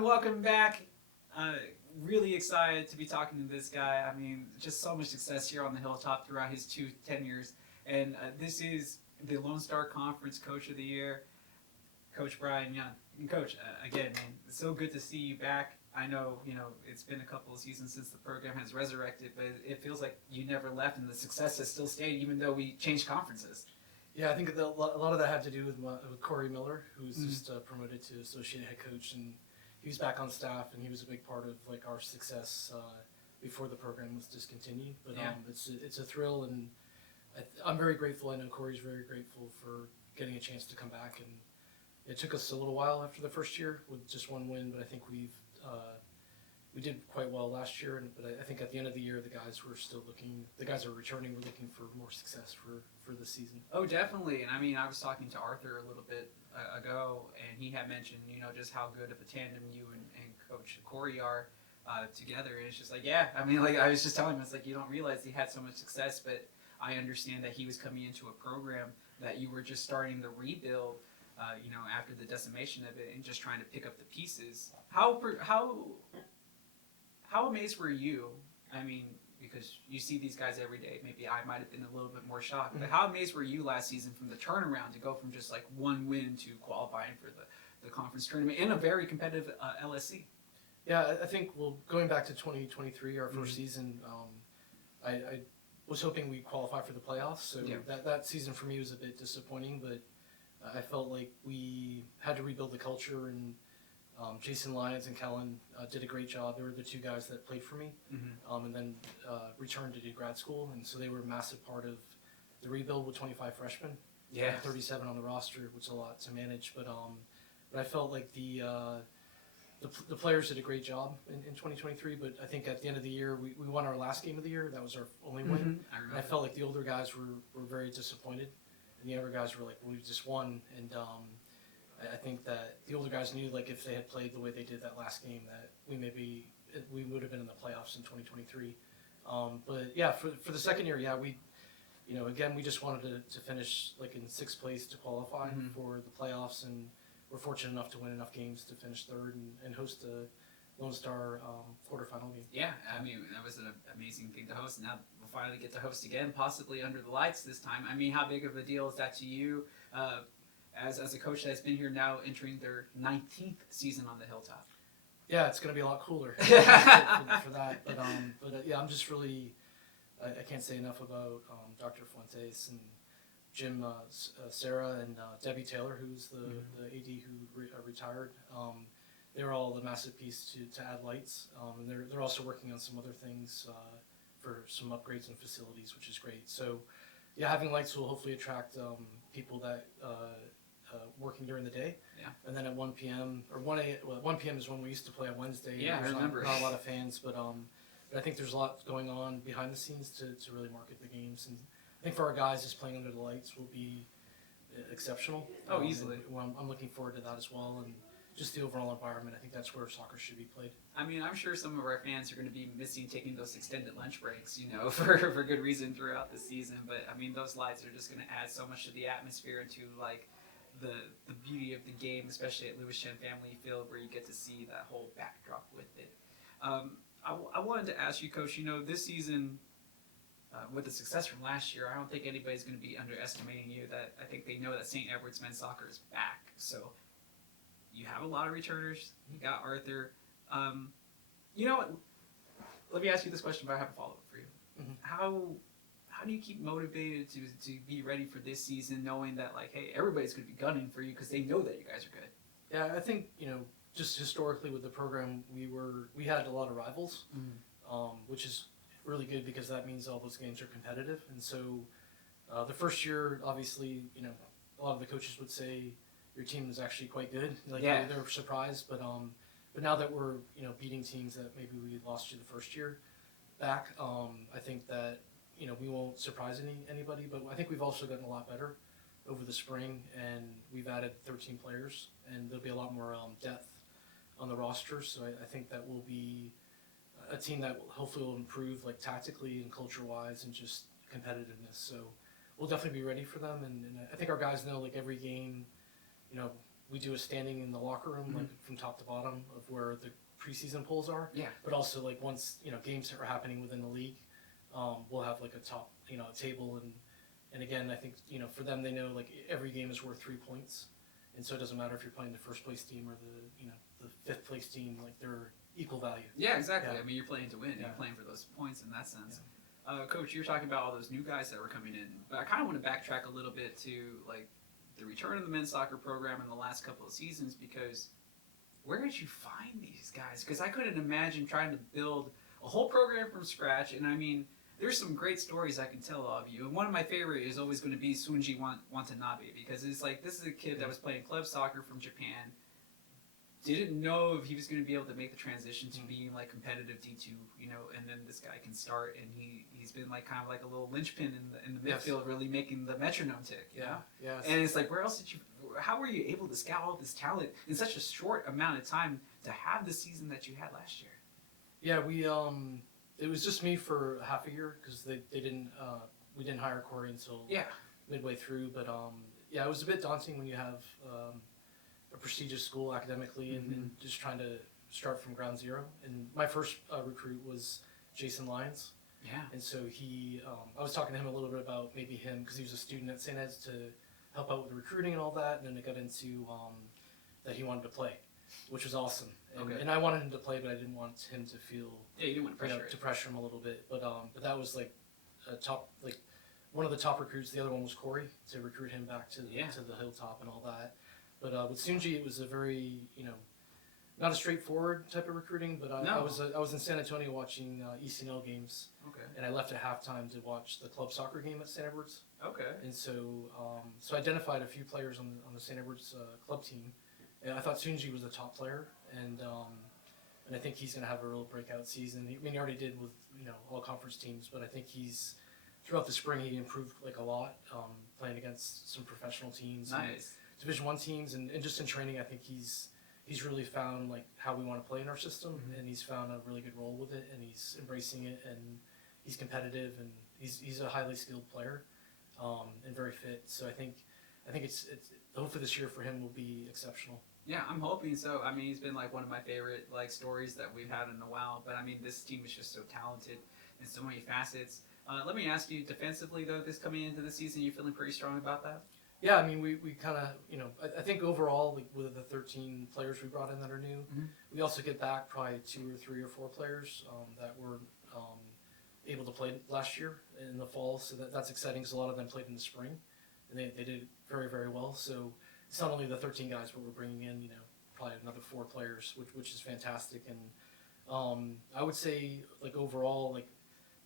everyone, welcome back. Really excited to be talking to this guy. I mean, just so much success here on the Hilltop throughout his two tenures. And this is the Lone Star Conference Coach of the Year, Coach Brian Young. And Coach, again, man, it's so good to see you back. I know, it's been a couple of seasons since the program has resurrected, but it feels like you never left and the success has still stayed even though we changed conferences. Yeah, I think a lot of that had to do with Corey Miller, who's just promoted to associate head coach, and he was back on staff, and he was a big part of our success before the program was discontinued. But Yeah. It's a thrill, and I'm very grateful. I know Corey's very grateful for getting a chance to come back, and it took us a little while after the first year with just one win, but I think we did quite well last year. But I think at the end of the year, the guys are returning. We're looking for more success for this season. Oh, definitely. And I mean, I was talking to Arthur a little bit ago, and he had mentioned, just how good of a tandem you and Coach Corey are together. And it's just like, yeah, I mean, like I was just telling him, it's like you don't realize he had so much success, but I understand that he was coming into a program that you were just starting the rebuild, after the decimation of it and just trying to pick up the pieces. How amazed were you? I mean, because you see these guys every day. Maybe I might have been a little bit more shocked. But how amazed were you last season from the turnaround to go from just like one win to qualifying for the conference tournament in a very competitive LSC? Yeah, I think, going back to 2023, our first season, I was hoping we'd qualify for the playoffs. So that season for me was a bit disappointing, but I felt like we had to rebuild the culture, and Jason Lyons and Kellen did a great job. They were the two guys that played for me, and then returned to do grad school, and so they were a massive part of the rebuild with 25 freshmen. Yeah, 37 on the roster, which is a lot to manage. But I felt like the players did a great job in 2023. But I think at the end of the year, we won our last game of the year. That was our only win. I felt like the older guys were very disappointed, and the younger guys were like, "We just won." And I think that the older guys knew, like, if they had played the way they did that last game, that we would have been in the playoffs in 2023. But yeah, for the second year, yeah, we just wanted to finish like in sixth place to qualify for the playoffs, and we're fortunate enough to win enough games to finish third and host the Lone Star quarterfinal game. Yeah, I mean, that was an amazing thing to host. Now we'll finally get to host again, possibly under the lights this time. I mean, how big of a deal is that to you? As a coach that's been here now, entering their 19th season on the Hilltop. Yeah, it's going to be a lot cooler for that. But yeah, I'm just really, I can't say enough about Dr. Fuentes and Jim, Sarah, and Debbie Taylor, who's the AD who retired. They're all the massive piece to add lights, and they're also working on some other things for some upgrades and facilities, which is great. So yeah, having lights will hopefully attract people that working during the day. Yeah. And then at 1 p.m. or 1 p.m. is when we used to play on Wednesday. Yeah, There's I remember. Not a lot of fans, but I think there's a lot going on behind the scenes to really market the games. And I think for our guys, just playing under the lights will be exceptional. Oh, easily. I'm looking forward to that as well, and just the overall environment. I think that's where soccer should be played. I mean, I'm sure some of our fans are going to be missing taking those extended lunch breaks, for good reason throughout the season. But I mean, those lights are just going to add so much to the atmosphere and to like the beauty of the game, especially at Lewis Chen Family Field, where you get to see that whole backdrop with it. I wanted to ask you, Coach, this season, with the success from last year, I don't think anybody's going to be underestimating you. That I think they know that St. Edward's men's soccer is back. So you have a lot of returners. You got Arthur. You know what? Let me ask you this question, but I have a follow-up for you. How do you keep motivated to be ready for this season, knowing that, like, hey, everybody's going to be gunning for you because they know that you guys are good? Yeah, I think, just historically with the program, we had a lot of rivals, which is really good because that means all those games are competitive. And so the first year, obviously, a lot of the coaches would say your team is actually quite good. Like, they're surprised, but now that we're beating teams that maybe we lost you the first year back, I think that we won't surprise anybody. But I think we've also gotten a lot better over the spring, and we've added 13 players, and there'll be a lot more depth on the roster. So I think that will be a team that hopefully will improve, like, tactically and culture-wise and just competitiveness. So we'll definitely be ready for them, and I think our guys know, like, every game, we do a standing in the locker room, like from top to bottom of where the preseason polls are. Yeah. But also like once games are happening within the league, we'll have like a top a table and again I think for them they know like every game is worth 3 points, and so it doesn't matter if you're playing the first place team or the 5th place team, like they're equal value. Yeah, exactly. Yeah. I mean, you're playing to win. Yeah. You're playing for those points in that sense. Yeah. Coach, you were talking about all those new guys that were coming in, but I kind of want to backtrack a little bit to like the return of the men's soccer program in the last couple of seasons, because where did you find these guys? Because I couldn't imagine trying to build a whole program from scratch. And I mean, there's some great stories I can tell of you. And one of my favorite is always going to be Sunji Watanabe, because it's like, this is a kid that was playing club soccer from Japan, didn't know if he was going to be able to make the transition to being like competitive D2, and then this guy can start, and he's been like kind of like a little linchpin in the midfield, really making the metronome tick. Yeah. And it's like, how were you able to scout all this talent in such a short amount of time to have the season that you had last year? Yeah, we it was just me for half a year because they didn't we didn't hire Corey until midway through, but it was a bit daunting when you have a prestigious school academically and just trying to start from ground zero. And my first recruit was Jason Lyons. Yeah. And so I was talking to him a little bit about maybe him, because he was a student at St. Ed's, to help out with the recruiting and all that. And then it got into that he wanted to play, which was awesome. And I wanted him to play, but I didn't want him to feel you didn't want to pressure him a little bit. But that was like one of the top recruits. The other one was Corey, to recruit him back to the hilltop and all that. But with Sunji, it was a very not a straightforward type of recruiting. But I was in San Antonio watching ECNL games. Okay. And I left at halftime to watch the club soccer game at St. Edwards. Okay. And so I identified a few players on the St. Edwards club team, and I thought Sunji was the top player, and I think he's going to have a real breakout season. He already did with all conference teams, but I think throughout the spring he improved like a lot, playing against some professional teams. Nice. Division I teams, and just in training, I think he's really found like how we want to play in our system, and he's found a really good role with it, and he's embracing it, and he's competitive, and he's a highly skilled player, and very fit. So I think it's hopefully this year for him will be exceptional. Yeah, I'm hoping so. I mean, he's been like one of my favorite like stories that we've had in a while. But I mean, this team is just so talented in so many facets. Let me ask you, defensively though, this coming into the season, you feeling pretty strong about that? Yeah, I mean, we kind of, I think overall, like, with the 13 players we brought in that are new, we also get back probably 2 or 3 or 4 players that were able to play last year in the fall. So that's exciting, because a lot of them played in the spring, and they did very, very well. So it's not only the 13 guys, but we're bringing in, probably another 4 players, which is fantastic. And I would say, like, overall, like,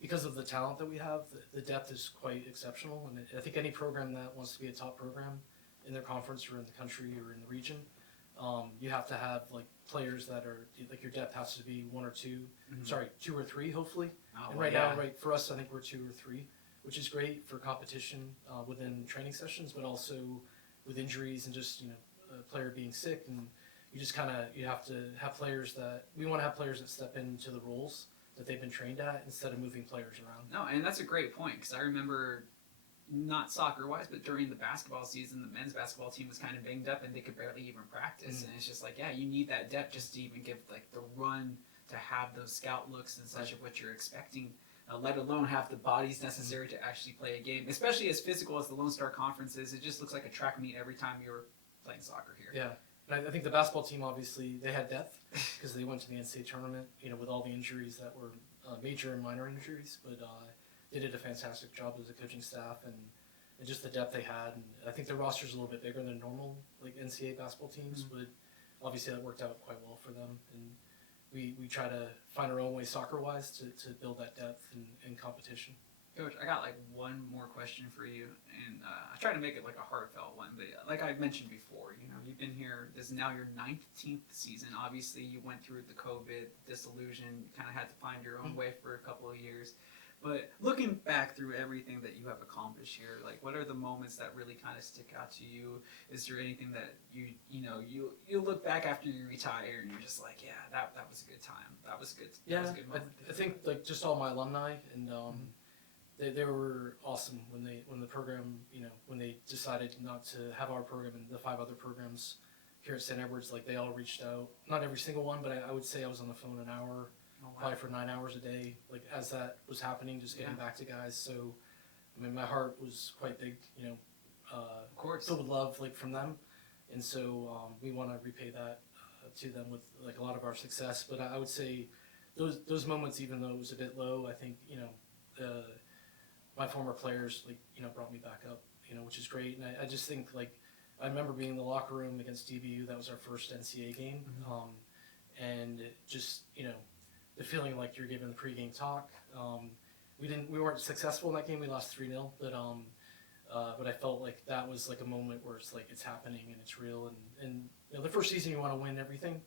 because of the talent that we have, the depth is quite exceptional. And I think any program that wants to be a top program in their conference or in the country or in the region, you have to have like players that are like, your depth has to be 1 or 2, 2 or 3 hopefully. And now, for us, I think we're 2 or 3, which is great for competition within training sessions, but also with injuries and just a player being sick, and you just you have to have players we want to have players that step into the roles that they've been trained at instead of moving players around. No, and that's a great point, because I remember, not soccer-wise, but during the basketball season, the men's basketball team was kind of banged up and they could barely even practice. And it's just like, you need that depth just to even give like the run to have those scout looks and such of what you're expecting, let alone have the bodies necessary to actually play a game. Especially as physical as the Lone Star Conference is, it just looks like a track meet every time you're playing soccer here. Yeah. And I think the basketball team, obviously, they had depth because they went to the NCAA tournament, with all the injuries that were major and minor injuries. But they did a fantastic job as a coaching staff, and just the depth they had. And I think their roster's a little bit bigger than normal, like NCAA basketball teams, but obviously that worked out quite well for them. And we try to find our own way soccer-wise to build that depth and competition. Coach, I got like one more question for you, and I try to make it like a heartfelt one, but like I mentioned before, you've been here, this is now your 19th season. Obviously, you went through the COVID disillusion, kind of had to find your own way for a couple of years. But looking back through everything that you have accomplished here, like what are the moments that really kind of stick out to you? Is there anything that you look back after you retire and you're just like, that was a good time, that was good. Yeah, that was a good moment. I think like just all my alumni, and they were awesome when the program, when they decided not to have our program and the 5 other programs here at St. Edward's, like they all reached out. Not every single one, but I would say I was on the phone an hour, Oh, wow. probably for 9 hours a day, like as that was happening, just getting back to guys. So, I mean, my heart was quite big, Of course. filled with love, like from them, and so we want to repay that to them with like a lot of our success. But I would say those moments, even though it was a bit low, I think my former players brought me back up, which is great. And I just think like I remember being in the locker room against DBU. That was our first NCAA game, and just the feeling like you're giving the pregame talk. We weren't successful in that game. We lost 3-0, but I felt like that was like a moment where it's like it's happening and it's real. And the first season you want to win everything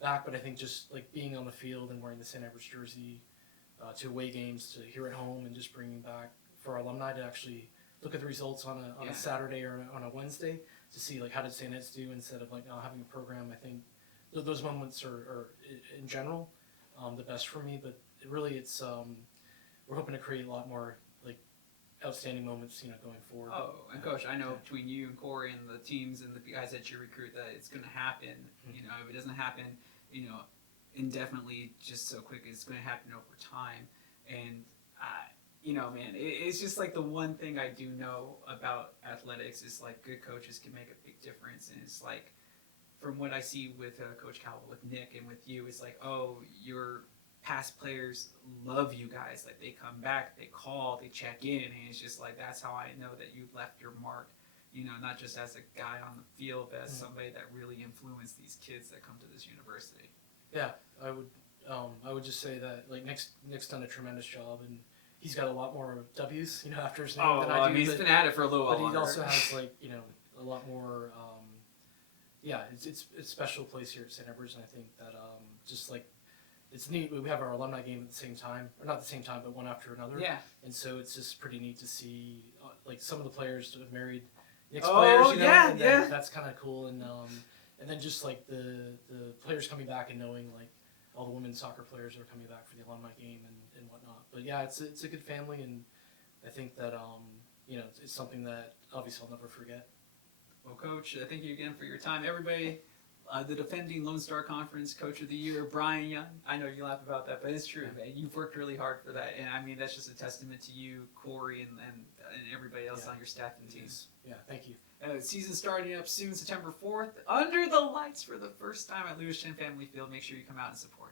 back, but I think just like being on the field and wearing the St. Edward's jersey to away games, to here at home, and just bringing back for our alumni to actually look at the results on a Saturday or on a Wednesday to see like how did St. Ed's do instead of like having a program. I think those moments are in general the best for me, but it's we're hoping to create a lot more like outstanding moments going forward. Oh, and Coach, I know between you and Corey and the teams and the guys that you recruit that it's going to happen. Mm-hmm. If it doesn't happen, indefinitely, just so quick, it's going to happen over time. And man, it's just like the one thing I do know about athletics is like good coaches can make a big difference. And it's like from what I see with Coach Calvin, with Nick, and with you, it's like, oh, your past players love you guys. Like they come back, they call, they check in, and it's just like that's how I know that you left your mark. Not just as a guy on the field, but as somebody that really influenced these kids that come to this university. Yeah, I would just say that like Nick's done a tremendous job, and he's got a lot more W's, after his name than I do. He's been at it for a little while. But longer. he also has like a lot more. It's a special place here at St. Edward's, and I think that just like it's neat. We have our alumni game at the same time, or not the same time, but one after another. Yeah. And so it's just pretty neat to see like some of the players have married Nick's Oh, players. yeah. That's kind of cool, and then just like the players coming back and knowing like all the women's soccer players are coming back for the alumni game and whatnot. But yeah, it's a good family, and I think that it's something that obviously I'll never forget. Well, Coach, thank you again for your time. Everybody, the defending Lone Star Conference Coach of the Year, Brian Young. I know you laugh about that, but it's true, man. You've worked really hard for that, and I mean that's just a testament to you, Corey, and everybody else on your staff and team. Yeah, thank you. Season starting up soon, September 4th, under the lights for the first time at Lewisham Family Field. Make sure you come out and support.